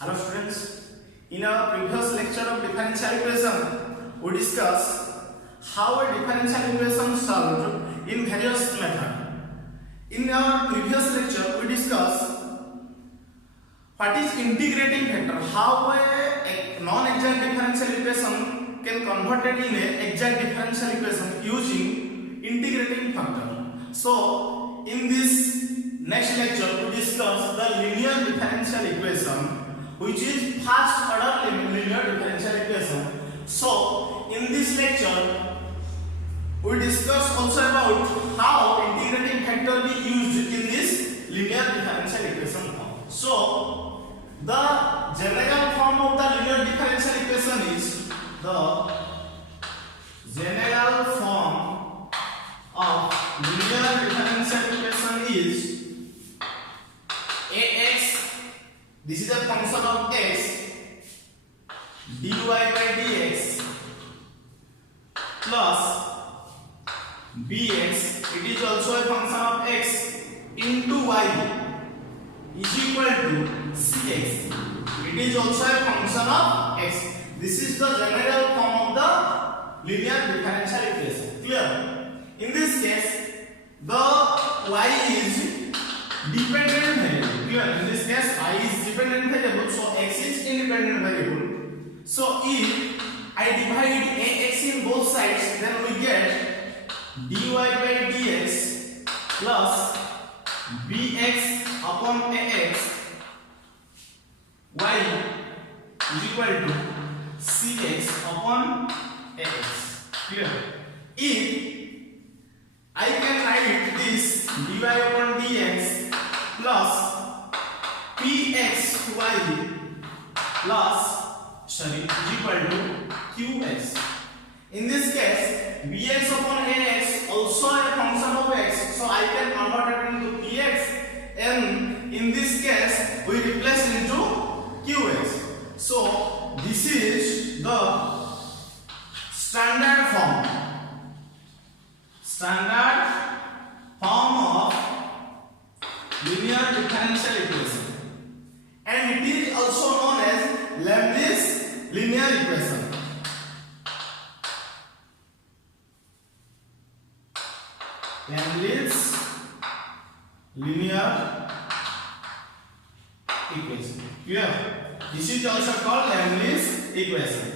Hello students, in our previous lecture of differential equation, we discussed how a differential equation solved in various methods. In our previous lecture, we discussed what is integrating factor, how a non-exact differential equation can converted in a exact differential equation using integrating factor. So, in this next lecture, we discuss the linear differential equation, which is first order linear differential equation. So, in this lecture, we discuss also about how integrating factor be used in this linear differential equation form. So, the general form of the linear differential equation is the general form of linear differential equation is ax, this is a function of x, dy by dx plus bx, it is also a function of x into y is equal to cx, it is also a function of x. This is the general form of the linear differential equation. Clear? In this case, the y is dependent variable. Clear? In this case, y is dependent variable, so x is independent variable. So if I divide ax in both sides, then we get dy by dx plus bx upon ax y is equal to cx upon ax. Clear? If I can write this dy upon dx plus pxy plus is equal to qx. In this case, bx upon ax also a function of x, so I can convert it into px, and in this case we replace into qx. So this is the standard form of linear differential equation, and it is also known as Leibniz linear equation. Leibniz linear equation. Clear? This is also called Leibniz equation.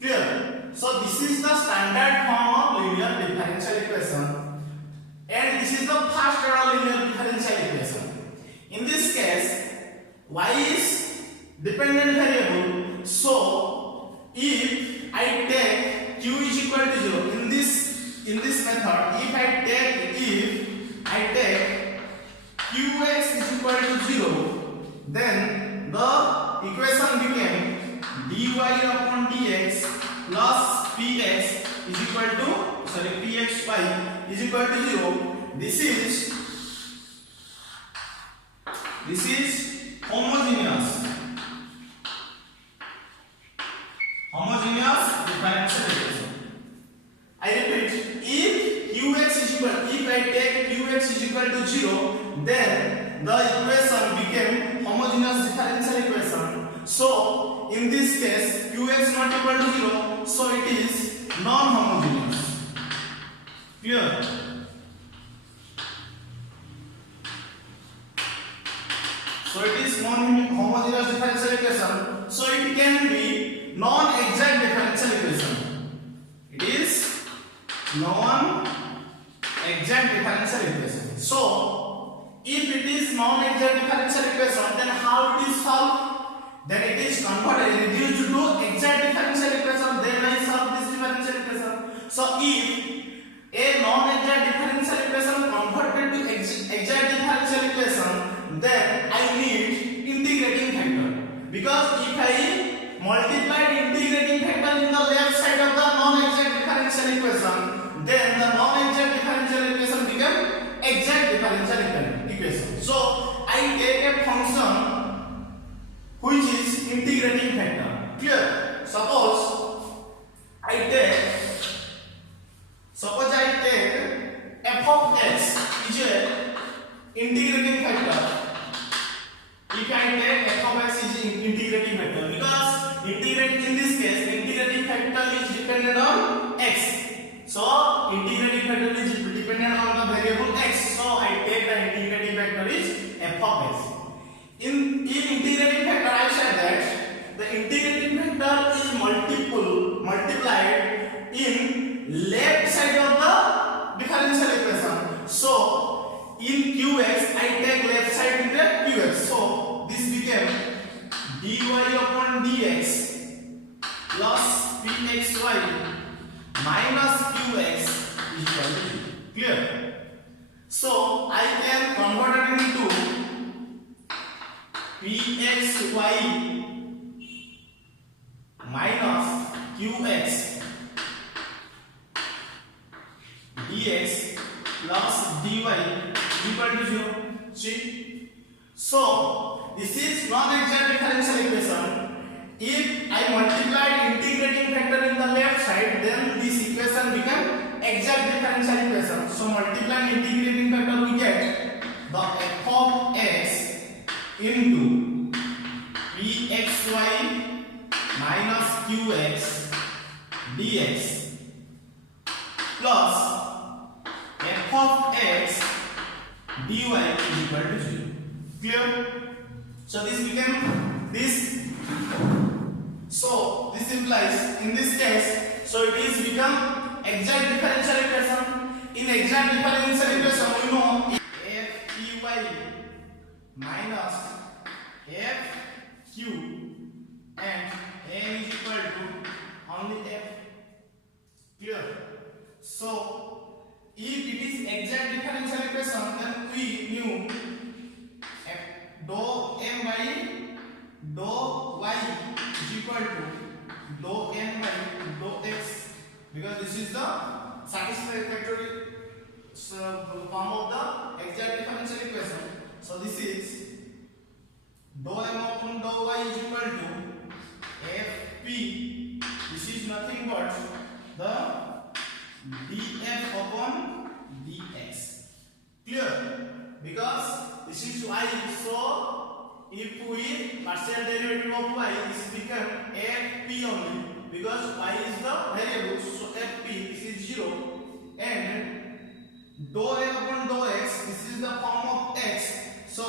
Clear? So this is the standard form of linear differential equation, and this is the first order linear differential equation. In this case, y is dependent variable, so if I take q is equal to 0 in this method, if I take qx is equal to 0, then the equation became dy upon dx plus px is equal to pxy is equal to 0. This is homogeneous differential equation. I repeat, if I take qx is equal to 0, then the equation became homogeneous differential equation. So in this case, qx not equal to 0, so it is non-homogeneous. Clear? So it is non-homogeneous differential equation. So it can be non-exact differential equation. It is non-exact differential equation. So if it is non-exact differential equation, then how it is solved? Then it is converted, reduced to exact differential equation. Then I solve this differential equation. So if a non-exact differential equation converted to exact differential equation, then I need integrating factor, because if I multiply integrating factor in the left side of the non-exact differential equation, then the non-exact differential equation become exact differential equation. So I take a function which is integrating factor. Clear? Suppose I take f of x is a integrating factor. If I take f of x is integrating factor is multiplied in left side of the differential equation. So in qx I take left side in the qx. So this became dy upon dx plus pxy minus qx is equal to 0. Clear? So I can convert it into pxy minus qx dx plus dy equal to 0. See? So this is non-exact differential equation. If I multiply integrating factor in the left side, then this equation become exact differential equation. So multiplying integrating factor, we get the f of x into pxy minus qx dx plus f of x dy is equal to 0. Clear? So this became this. So this implies in this case, so it is become exact differential equation. In exact differential equation, we know f minus fq and n is equal to only f. Clear? So if it is exact differential equation, then we knew dou m by dou y is equal to dou n by dou x, because this is the satisfactory form of the exact differential equation. So this is dou m upon dou y is equal to fp. This is nothing but the df upon dx. Clear? Because this is y, so if we partial derivative of y, this become fp only, because y is the variable, so fp this is 0, and dou n upon dou x, this is the form of x. So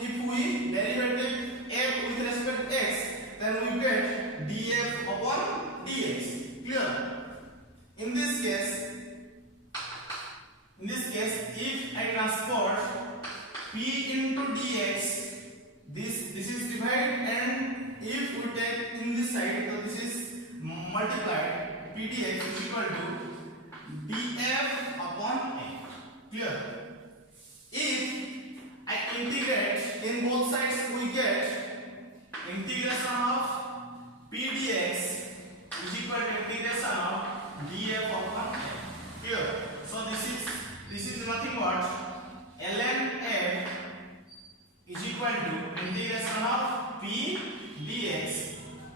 if we derivative f with respect to x, then we get df upon dx. Clear? In this case, if I transport p into dx, this is divided, and if we take in this side, so this is multiplied, p dx is equal to df upon a. Clear? If I integrate in both sides, we get integration of p dx is equal to integration of df upon a. Clear? So this is nothing but ln f is equal to integration of p dx.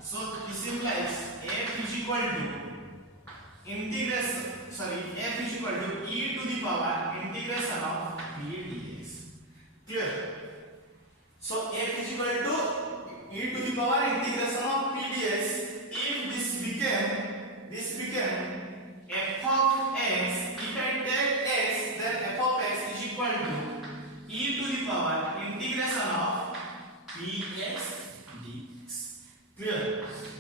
So this implies f is equal to f is equal to e to the power integration of p dx. Clear? So f is equal to e to the power integration of p dx. If this became f of x, if I take x, then f of x is equal to e to the power integration of px dx. Clear?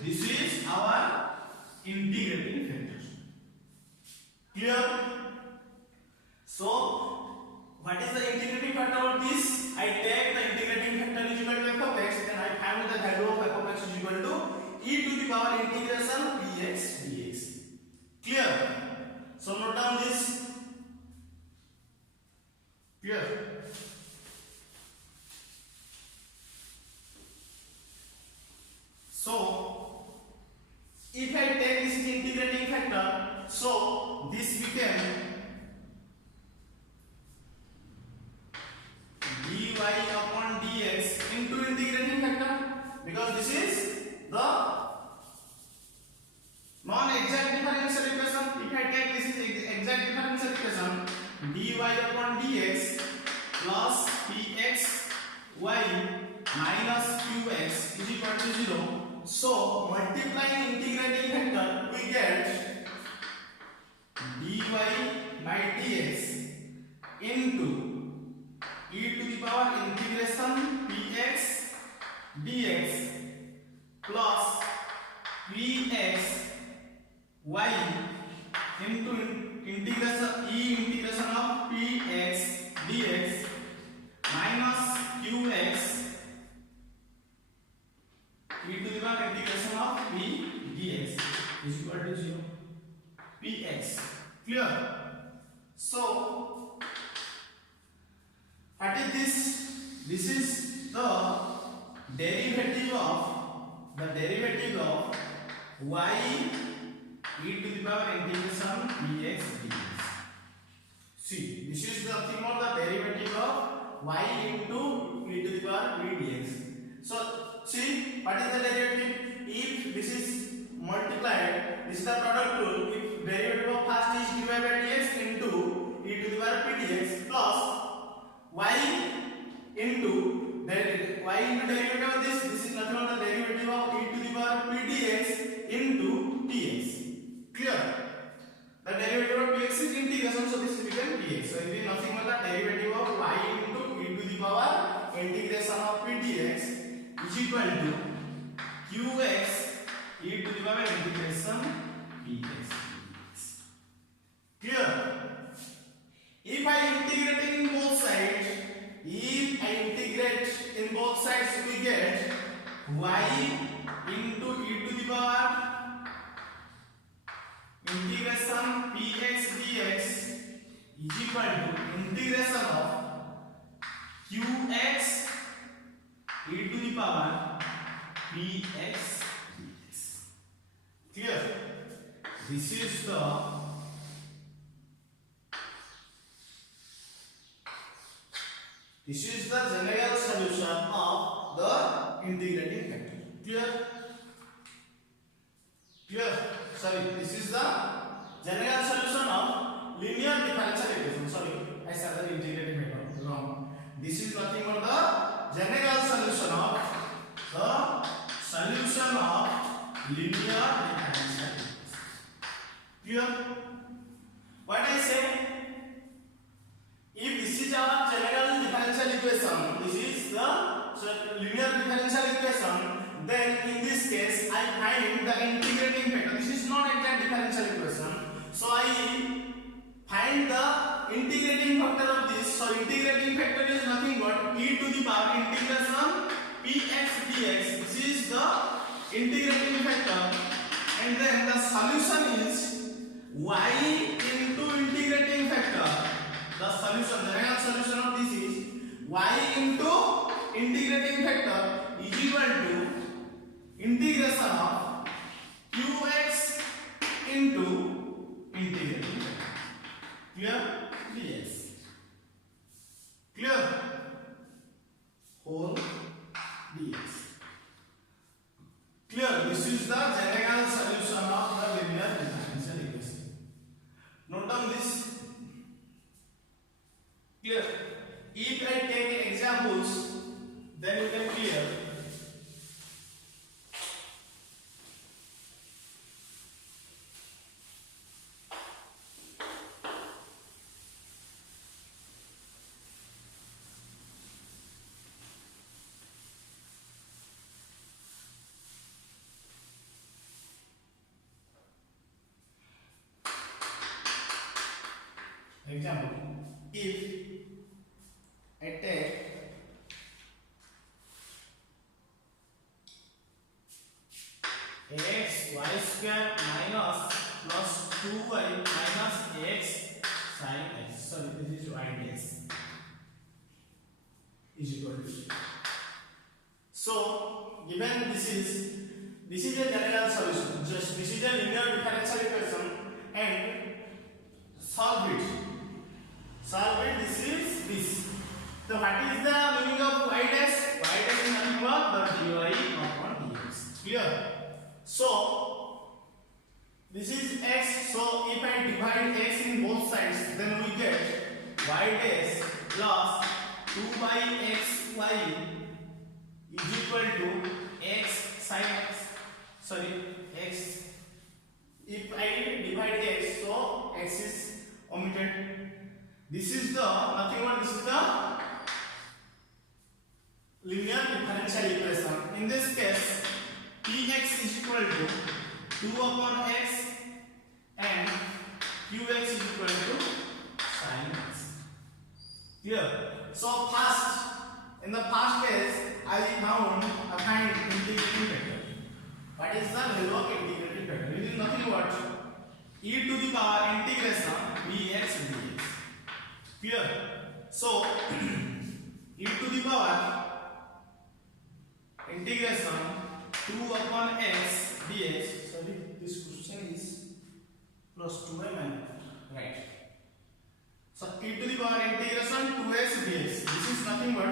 This is our integrating factor. Clear? So what is the integrating factor of this? I take the integrating factor is equal to f of x, and I find the value of f of x is equal to e to the power integration px dx. Clear? So note down this. Clear? So if I take this integrating factor, so this became dy upon dx into integrating factor, because this is the non-exact differential equation. If I take this is exact differential equation, dy upon dx plus px y minus qx is equal to 0. So multiplying integrating factor, we get dy by dx into e to the power integration px dx plus px y into integration of px dx minus qx e to the power integration of p dx is equal to 0. px clear. So what is this? This is the derivative of y e to the power integration px dx. See, this is nothing but the derivative of y into e to the power p dx. So see, what is the derivative? If this is multiplied, this is the product rule. If derivative of first is dy by dx into e to the power p dx plus y into derivative of this is nothing but the derivative of e to the power p dx into dx. Clear? The derivative of dx is integration, so this becomes dx. So it is nothing but the derivative of y into e to the power integration of p dx is equal to qx e to the power integration px. Clear? If I integrate in both sides, we get y into e to the power integration px dx is equal to integration of qx e to the power px dx. Clear? This is the general solution of the integrating factor. Clear? Sorry, this is the general solution of linear differential equation. Sorry, I said the integrating factor wrong. This is nothing but the general solution of linear differential equation. Clear? What I said? If this is our general differential equation, this is the linear differential equation, then in this case I find the integrating factor. This is not exact differential equation, so I find the integrating factor of this. So integrating factor is nothing but e to the power integration px dx. This is the integrating factor, and then the solution is y into integrating factor. The solution, the general solution of this is y into integrating factor is equal to integration of qx into integrating factor. Clear? Yes. Clear? Whole dx. Clear? This is the general solution of the linear differential equation. Note down this. Clear? If I take examples, then you can clear. Example: if I take x y square minus plus 2y minus x sin x. Sorry, this is y dash is equal to 0. So given this is a general solution. Just this is a linear differential equation, and solve it. This is this. So what is the meaning of y dash? Y dash is nothing but the dy upon dx. Clear? So this is x. So if I divide x in both sides, then we get y dash plus 2 by xy is equal to x sin x. Sorry, x. If I divide x, so x is omitted. This is the nothing but this is the linear differential equation. In this case, px is equal to 2 upon x and qx is equal to sin x. Clear? So first, in the first case, I found a find integrating factor. What is the value of integrating factor? It is nothing but e to the power integration bx dx. Clear? So e to the power integration 2 upon x dx. Sorry, this question is plus 2 by minus. Right. So e to the power integration 2x dx. This is nothing but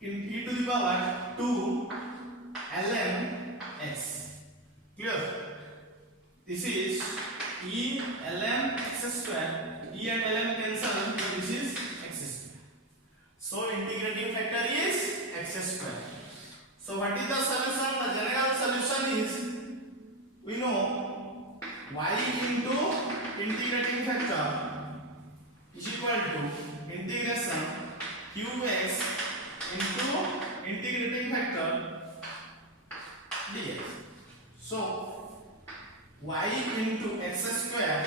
the e to the power 2 ln x. Clear? This is e ln x square. E and ln cancel. So this is x square. So integrating factor is x square. So what is the solution? The general solution is, we know y into integrating factor is equal to integration qx into integrating factor dx. So y into x square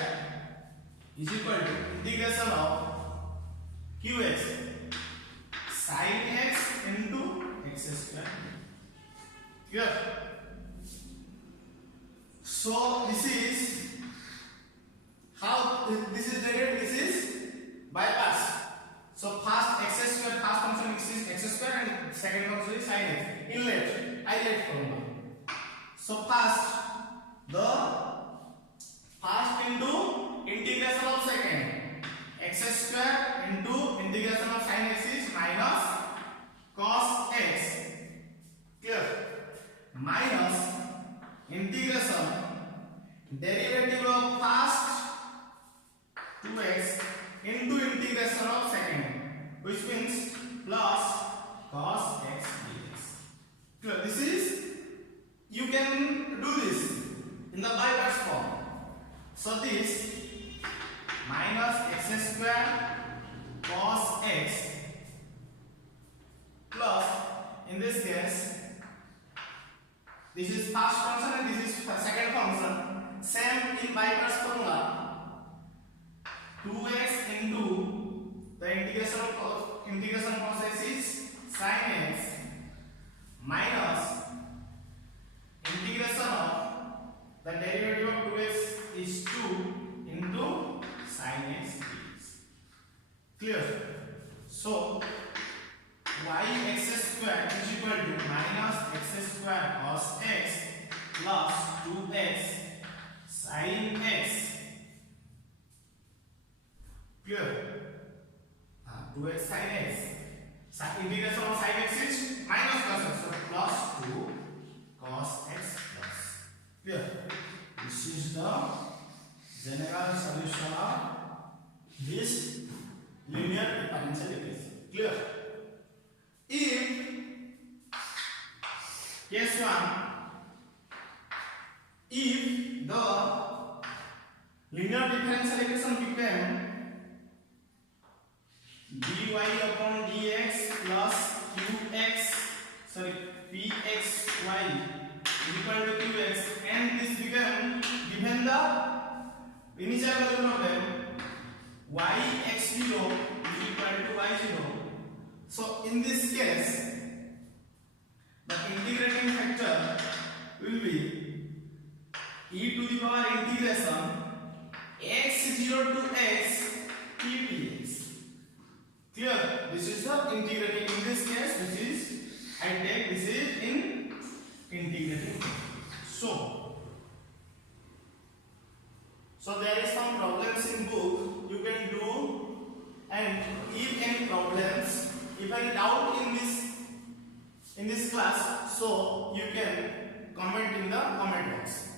is equal to integration of qx sin x into x square. Clear? So this is how this is related. This is by parts. So first x square, first function is x square and second function is sin x. Inlet, islet formula. So first into integration of second, x square into integration of sin x is minus cos x. Clear? Minus integration derivative of first 2x into integration of second, which means plus cos x dx. Clear? This is, you can do this in the by parts form. So this minus x square cos x plus, in this case, this is first function and this is second function. Same in by parts formula. 2x into the integration process is sin x minus integration of the derivative of 2x is 2 into sin x dx. Clear? So y x square is equal to minus x square cos x plus 2x sin x. Clear? 2x sin x. Integration of sin x is minus cos x, so plus 2 cos x plus. Clear? This is the general solution of this linear differential equation. Clear? If case 1, if the linear differential equation became dy upon dx plus pxy is equal to qx, and this became, given the initial value problem, yx0 is equal to y0. So in this case, the integrating factor will be e to the power integration x0 to x p dx. Clear? This is the integrating. In this case, this is, I take this is in integrating. So there is some problems in book you can do, and if any problems, if any doubt in this class, so you can comment in the comment box.